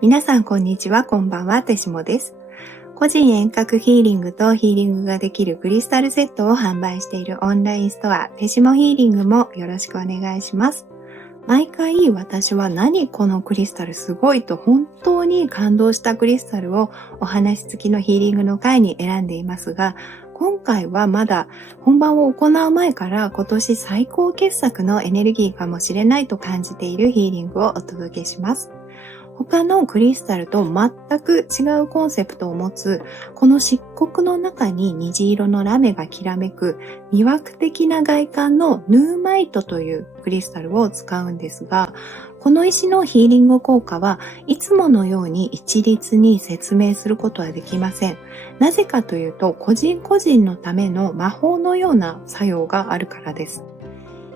皆さんこんにちは、こんばんは、てしもです。個人遠隔ヒーリングとヒーリングができるクリスタルセットを販売しているオンラインストア、てしもヒーリングもよろしくお願いします。毎回私は何このクリスタルすごいと本当に感動したクリスタルをお話付きのヒーリングの回に選んでいますが、今回はまだ本番を行う前から今年最高傑作のエネルギーかもしれないと感じているヒーリングをお届けします。他のクリスタルと全く違うコンセプトを持つ、この漆黒の中に虹色のラメがきらめく魅惑的な外観のヌーマイトというクリスタルを使うんですが、この石のヒーリング効果はいつものように一律に説明することはできません。なぜかというと、個人個人のための魔法のような作用があるからです。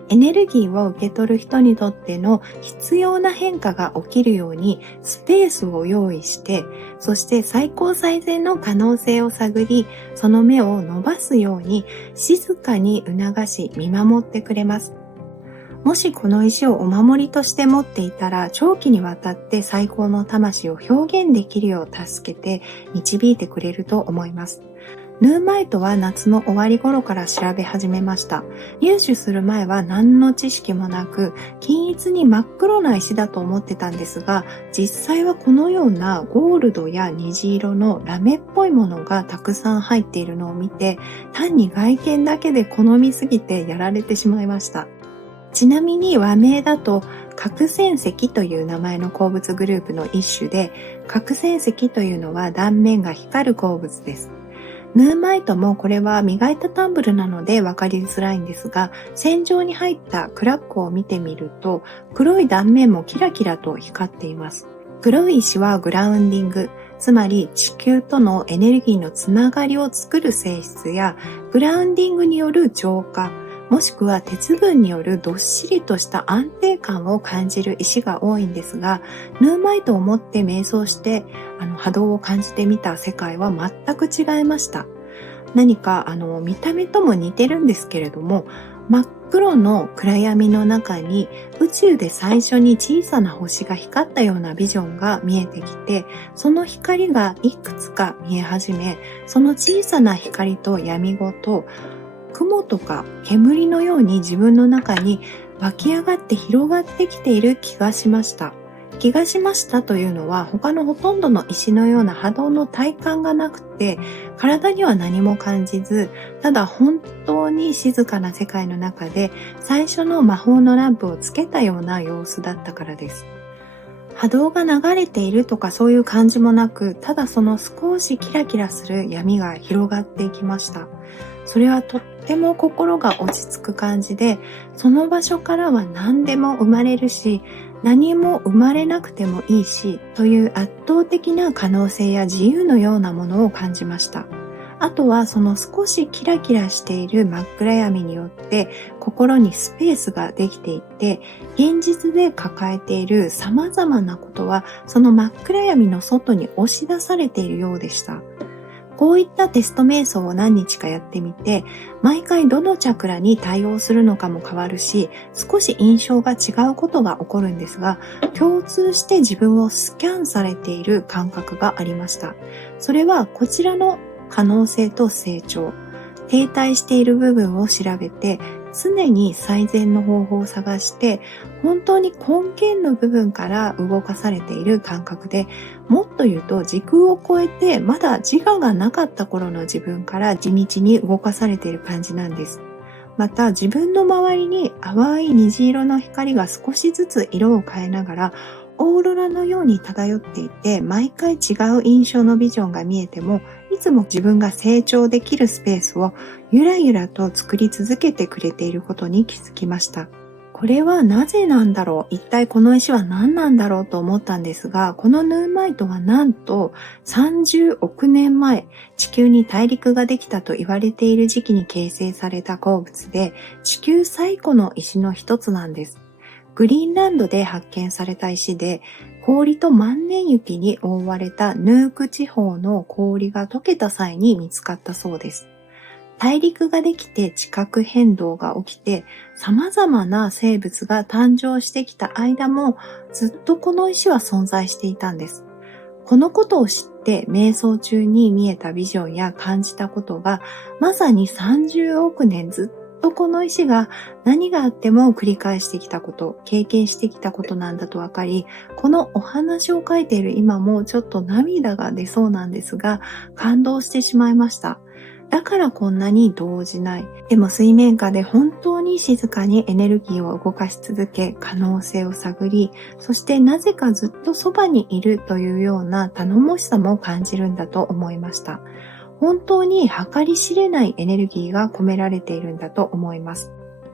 エネルギーを受け取る人にとっての必要な変化が起きるようにスペースを用意して、そして最高最善の可能性を探り、その目を伸ばすように静かに促し見守ってくれます。もしこの石をお守りとして持っていたら、長期にわたって最高の魂を表現できるよう助けて導いてくれると思います。ヌーマイトは夏の終わり頃から調べ始めました。入手する前は何の知識もなく、均一に真っ黒な石だと思ってたんですが、実際はこのようなゴールドや虹色のラメっぽいものがたくさん入っているのを見て、単に外見だけで好みすぎてやられてしまいました。ちなみに和名だと核閃石という名前の鉱物グループの一種で、核閃石というのは断面が光る鉱物です。ヌーマイトもこれは磨いたタンブルなので分かりづらいんですが、線状に入ったクラックを見てみると、黒い断面もキラキラと光っています。黒い石はグラウンディング、つまり地球とのエネルギーのつながりを作る性質や、グラウンディングによる浄化、もしくは鉄分によるどっしりとした安定感を感じる石が多いんですが、ヌーマイトを持って瞑想して波動を感じてみた世界は全く違いました。何か見た目とも似てるんですけれども、真っ黒の暗闇の中に宇宙で最初に小さな星が光ったようなビジョンが見えてきて、その光がいくつか見え始め、その小さな光と闇ごと雲とか煙のように自分の中に湧き上がって広がってきている気がしました。気がしましたというのは、他のほとんどの石のような波動の体感がなくて、体には何も感じず、ただ本当に静かな世界の中で最初の魔法のランプをつけたような様子だったからです。波動が流れているとかそういう感じもなく、ただその少しキラキラする闇が広がっていきました。それはとっても心が落ち着く感じで、その場所からは何でも生まれるし、何も生まれなくてもいいし、という圧倒的な可能性や自由のようなものを感じました。あとはその少しキラキラしている真っ暗闇によって心にスペースができていて、現実で抱えている様々なことはその真っ暗闇の外に押し出されているようでした。こういったテスト瞑想を何日かやってみて、毎回どのチャクラに対応するのかも変わるし、少し印象が違うことが起こるんですが、共通して自分をスキャンされている感覚がありました。それはこちらの可能性と成長、停滞している部分を調べて、常に最善の方法を探して、本当に根源の部分から動かされている感覚で、もっと言うと時空を超えてまだ自我がなかった頃の自分から地道に動かされている感じなんです。また自分の周りに淡い虹色の光が少しずつ色を変えながらオーロラのように漂っていて、毎回違う印象のビジョンが見えても、いつも自分が成長できるスペースをゆらゆらと作り続けてくれていることに気づきました。これはなぜなんだろう、一体この石は何なんだろうと思ったんですが、このヌーマイトはなんと30億年前、地球に大陸ができたと言われている時期に形成された鉱物で、地球最古の石の一つなんです。グリーンランドで発見された石で、氷と万年雪に覆われたヌーク地方の氷が溶けた際に見つかったそうです。大陸ができて地殻変動が起きて様々な生物が誕生してきた間もずっとこの石は存在していたんです。このことを知って瞑想中に見えたビジョンや感じたことがまさに30億年ずっとこの石が何があっても繰り返してきたこと、経験してきたことなんだと分かり、このお話を書いている今もちょっと涙が出そうなんですが、感動してしまいました。だからこんなに動じない。でも水面下で本当に静かにエネルギーを動かし続け、可能性を探り、そしてなぜかずっとそばにいるというような頼もしさも感じるんだと思いました。本当に計り知れないエネルギーが込められているんだと思います。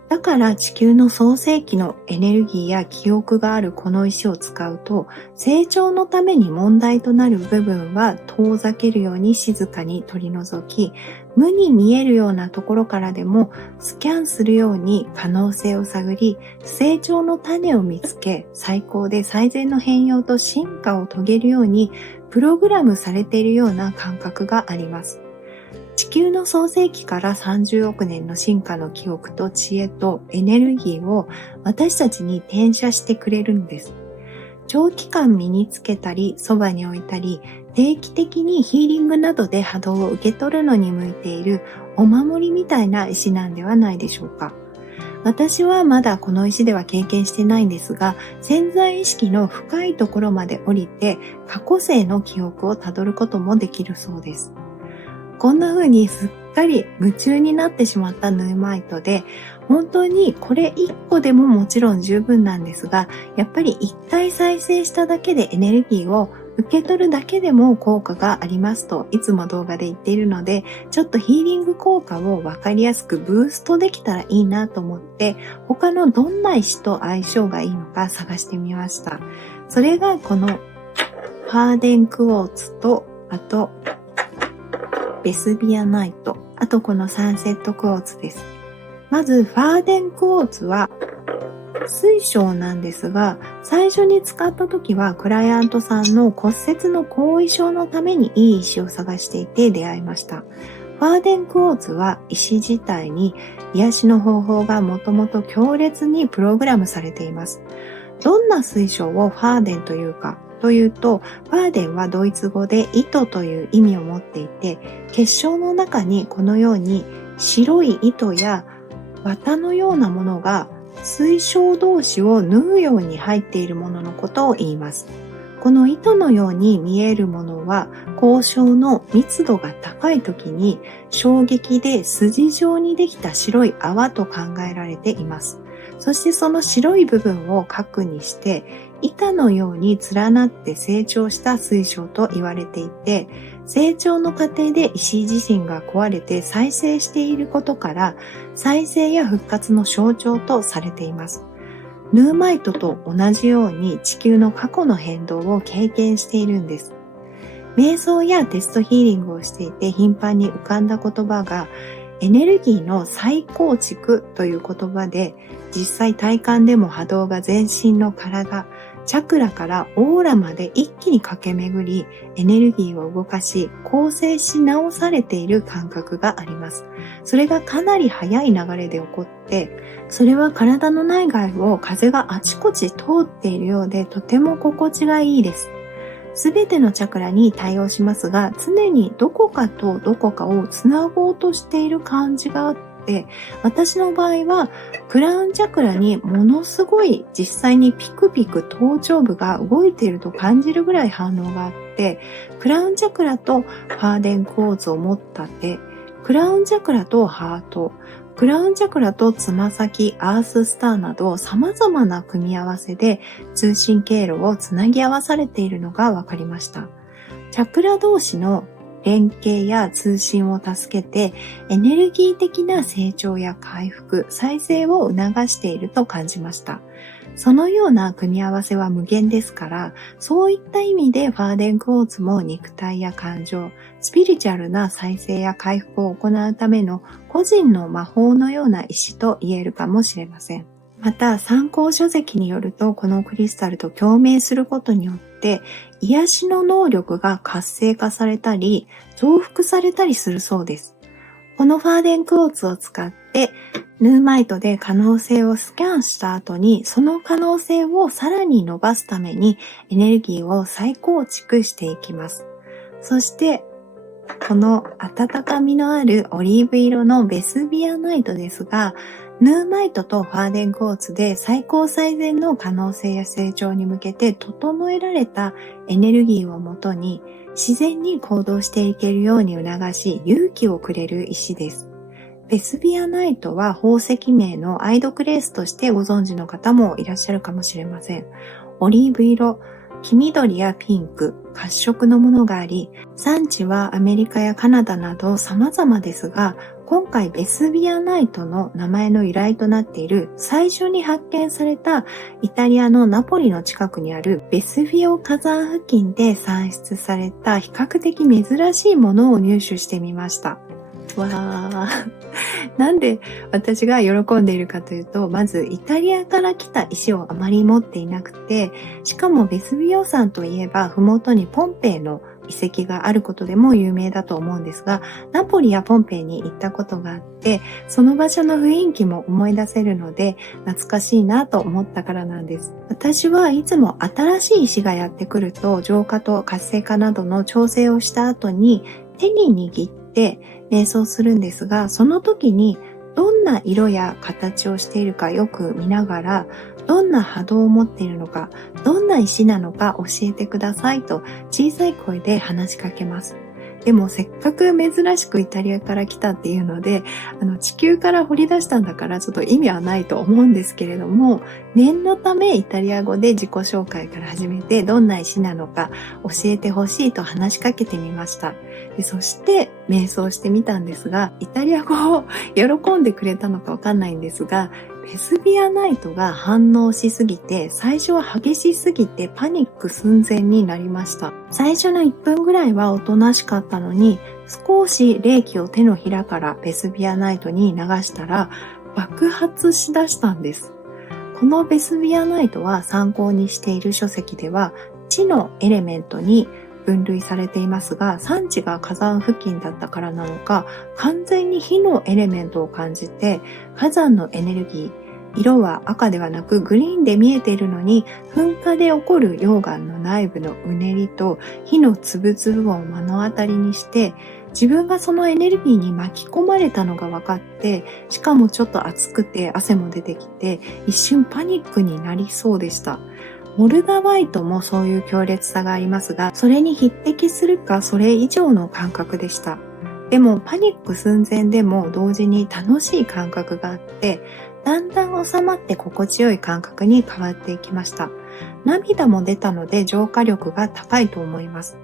だから地球の創世記のエネルギーや記憶があるこの石を使うと、成長のために問題となる部分は遠ざけるように静かに取り除き、無に見えるようなところからでもスキャンするように可能性を探り、成長の種を見つけ、最高で最善の変容と進化を遂げるようにプログラムされているような感覚があります。地球の創世記から30億年の進化の記憶と知恵とエネルギーを私たちに転写してくれるんです。長期間身につけたり、そばに置いたり、定期的にヒーリングなどで波動を受け取るのに向いているお守りみたいな石なんではないでしょうか。私はまだこの石では経験してないんですが、潜在意識の深いところまで降りて過去世の記憶をたどることもできるそうです。こんな風にすっかり夢中になってしまったヌーマイトで、本当にこれ1個でももちろん十分なんですが、やっぱり一回再生しただけでエネルギーを受け取るだけでも効果がありますといつも動画で言っているので、ちょっとヒーリング効果をわかりやすくブーストできたらいいなと思って、他のどんな石と相性がいいのか探してみました。それがこのファーデンクォーツと、あとベスビアナイト、あとこのサンセットクォーツです。まずファーデンクォーツは水晶なんですが、最初に使った時はクライアントさんの骨折の後遺症のためにいい石を探していて出会いました。ファーデンクォーツは石自体に癒しの方法がもともと強烈にプログラムされています。どんな水晶をファーデンというかというと、ファーデンはドイツ語で糸という意味を持っていて、結晶の中にこのように白い糸や綿のようなものが水晶同士を縫うように入っているもののことを言います。この糸のように見えるものは交渉の密度が高い時に衝撃で筋状にできた白い泡と考えられています。そしてその白い部分を核にして板のように連なって成長した水晶と言われていて、成長の過程で石自身が壊れて再生していることから再生や復活の象徴とされています。ヌーマイトと同じように地球の過去の変動を経験しているんです。瞑想やテストヒーリングをしていて頻繁に浮かんだ言葉がエネルギーの再構築という言葉で、実際体感でも波動が全身の体、チャクラからオーラまで一気に駆け巡り、エネルギーを動かし、構成し直されている感覚があります。それがかなり速い流れで起こって、それは体の内外を風があちこち通っているようで、とても心地がいいです。すべてのチャクラに対応しますが、常にどこかとどこかをつなごうとしている感じがあって、私の場合はクラウンチャクラにものすごい実際にピクピク頭頂部が動いていると感じるぐらい反応があって、クラウンチャクラとファーデンクォーツを持った手、クラウンチャクラとハート、クラウンチャクラとつま先、アーススターなど様々な組み合わせで通信経路をつなぎ合わされているのが分かりました。チャクラ同士の連携や通信を助けてエネルギー的な成長や回復、再生を促していると感じました。そのような組み合わせは無限ですから、そういった意味でファーデンクォーツも肉体や感情、スピリチュアルな再生や回復を行うための個人の魔法のような石と言えるかもしれません。また参考書籍によると、このクリスタルと共鳴することによって癒しの能力が活性化されたり増幅されたりするそうです。このファーデンクォーツを使っで、ヌーマイトで可能性をスキャンした後に、その可能性をさらに伸ばすためにエネルギーを再構築していきます。そして、この温かみのあるオリーブ色のベスビアナイトですが、ヌーマイトとファーデンクォーツで最高最善の可能性や成長に向けて整えられたエネルギーをもとに自然に行動していけるように促し勇気をくれる石です。ベスビアナイトは宝石名のアイドクレースとしてご存知の方もいらっしゃるかもしれません。オリーブ色、黄緑やピンク、褐色のものがあり、産地はアメリカやカナダなど様々ですが、今回ベスビアナイトの名前の由来となっている最初に発見されたイタリアのナポリの近くにあるベスビオ火山付近で産出された比較的珍しいものを入手してみました。わー。なんで私が喜んでいるかというと、まずイタリアから来た石をあまり持っていなくて、しかもベスビオ山といえば麓にポンペイの遺跡があることでも有名だと思うんですが、ナポリやポンペイに行ったことがあって、その場所の雰囲気も思い出せるので、懐かしいなと思ったからなんです。私はいつも新しい石がやってくると、浄化と活性化などの調整をした後に手に握って瞑想するんですが、その時にどんな色や形をしているかよく見ながら、どんな波動を持っているのか、どんな石なのか教えてくださいと小さい声で話しかけます。でもせっかく珍しくイタリアから来たっていうので、地球から掘り出したんだからちょっと意味はないと思うんですけれども、念のためイタリア語で自己紹介から始めて、どんな石なのか教えてほしいと話しかけてみました。でそして瞑想してみたんですが、イタリア語を喜んでくれたのかわかんないんですが、ベスビアナイトが反応しすぎて、最初は激しすぎてパニック寸前になりました。最初の1分ぐらいはおとなしかったのに、少し冷気を手のひらからベスビアナイトに流したら爆発しだしたんです。このベスビアナイトは参考にしている書籍では、地のエレメントに分類されていますが、産地が火山付近だったからなのか、完全に火のエレメントを感じて、火山のエネルギー、色は赤ではなくグリーンで見えているのに、噴火で起こる溶岩の内部のうねりと火の粒々を目の当たりにして、自分がそのエネルギーに巻き込まれたのが分かって、しかもちょっと暑くて汗も出てきて、一瞬パニックになりそうでした。モルガバイトもそういう強烈さがありますが、それに匹敵するかそれ以上の感覚でした。でもパニック寸前でも同時に楽しい感覚があって、だんだん収まって心地よい感覚に変わっていきました。涙も出たので浄化力が高いと思います。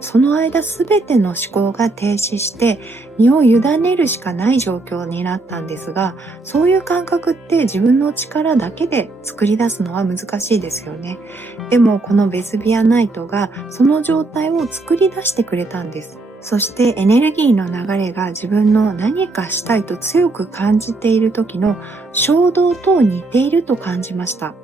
その間すべての思考が停止して身を委ねるしかない状況になったんですが、そういう感覚って自分の力だけで作り出すのは難しいですよね。でもこのベスビアナイトがその状態を作り出してくれたんです。そしてエネルギーの流れが自分の何かしたいと強く感じている時の衝動と似ていると感じました。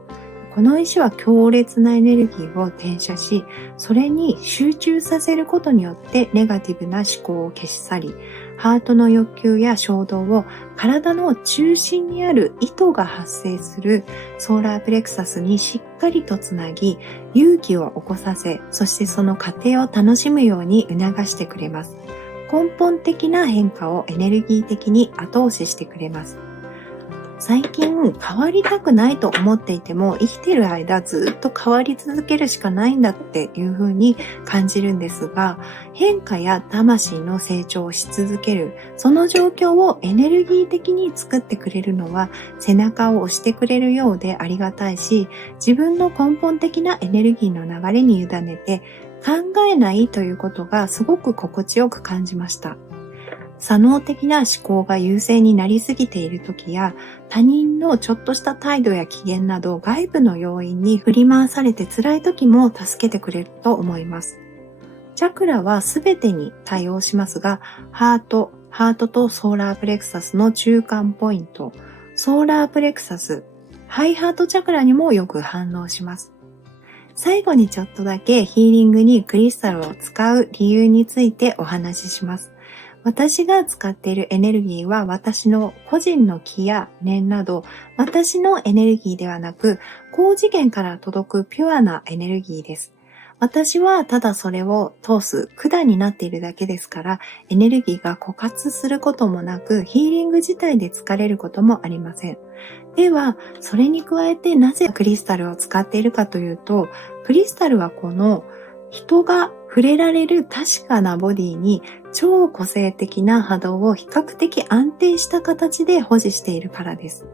この石は強烈なエネルギーを転写し、それに集中させることによってネガティブな思考を消し去り、ハートの欲求や衝動を体の中心にある糸が発生するソーラープレクサスにしっかりとつなぎ、勇気を起こさせ、そしてその過程を楽しむように促してくれます。根本的な変化をエネルギー的に後押ししてくれます。最近変わりたくないと思っていても、生きてる間ずっと変わり続けるしかないんだっていう風に感じるんですが、変化や魂の成長をし続ける、その状況をエネルギー的に作ってくれるのは背中を押してくれるようでありがたいし、自分の根本的なエネルギーの流れに委ねて考えないということがすごく心地よく感じました。左脳的な思考が優勢になりすぎている時や、他人のちょっとした態度や機嫌など外部の要因に振り回されて辛い時も助けてくれると思います。チャクラは全てに対応しますが、ハートとソーラープレクサスの中間ポイント、ソーラープレクサス、ハイハートチャクラにもよく反応します。最後にちょっとだけヒーリングにクリスタルを使う理由についてお話しします。私が使っているエネルギーは私の個人の気や念など、私のエネルギーではなく、高次元から届くピュアなエネルギーです。私はただそれを通す管になっているだけですから、エネルギーが枯渇することもなく、ヒーリング自体で疲れることもありません。では、それに加えてなぜクリスタルを使っているかというと、クリスタルはこの人が触れられる確かなボディに超個性的な波動を比較的安定した形で保持しているからです。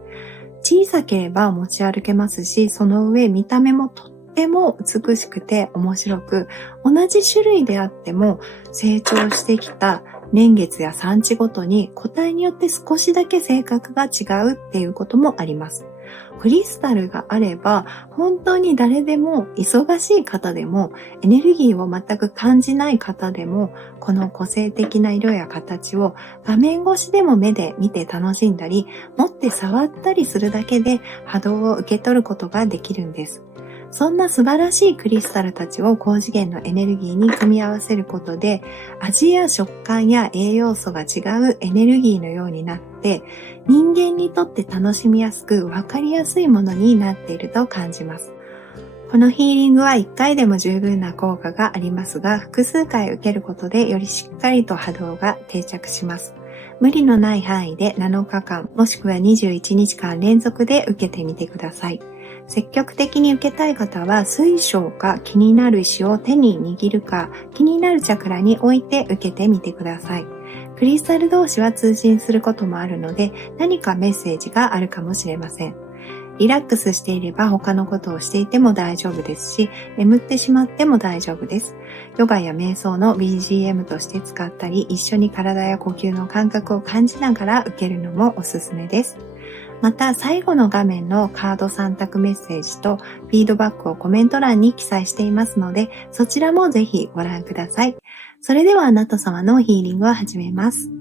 小さければ持ち歩けますし、その上見た目もとっても美しくて面白く、同じ種類であっても成長してきた年月や産地ごとに個体によって少しだけ性格が違うっていうこともあります。クリスタルがあれば、本当に誰でも、忙しい方でも、エネルギーを全く感じない方でも、この個性的な色や形を画面越しでも目で見て楽しんだり、持って触ったりするだけで波動を受け取ることができるんです。そんな素晴らしいクリスタルたちを高次元のエネルギーに組み合わせることで、味や食感や栄養素が違うエネルギーのようになって、人間にとって楽しみやすく分かりやすいものになっていると感じます。このヒーリングは1回でも十分な効果がありますが、複数回受けることでよりしっかりと波動が定着します。無理のない範囲で7日間もしくは21日間連続で受けてみてください。積極的に受けたい方は水晶か気になる石を手に握るか気になるチャクラに置いて受けてみてください。クリスタル同士は通信することもあるので何かメッセージがあるかもしれません。リラックスしていれば他のことをしていても大丈夫ですし、眠ってしまっても大丈夫です。ヨガや瞑想の BGM として使ったり、一緒に体や呼吸の感覚を感じながら受けるのもおすすめです。また、最後の画面のカード3択メッセージとフィードバックをコメント欄に記載していますので、そちらもぜひご覧ください。それではあなた様のヒーリングを始めます。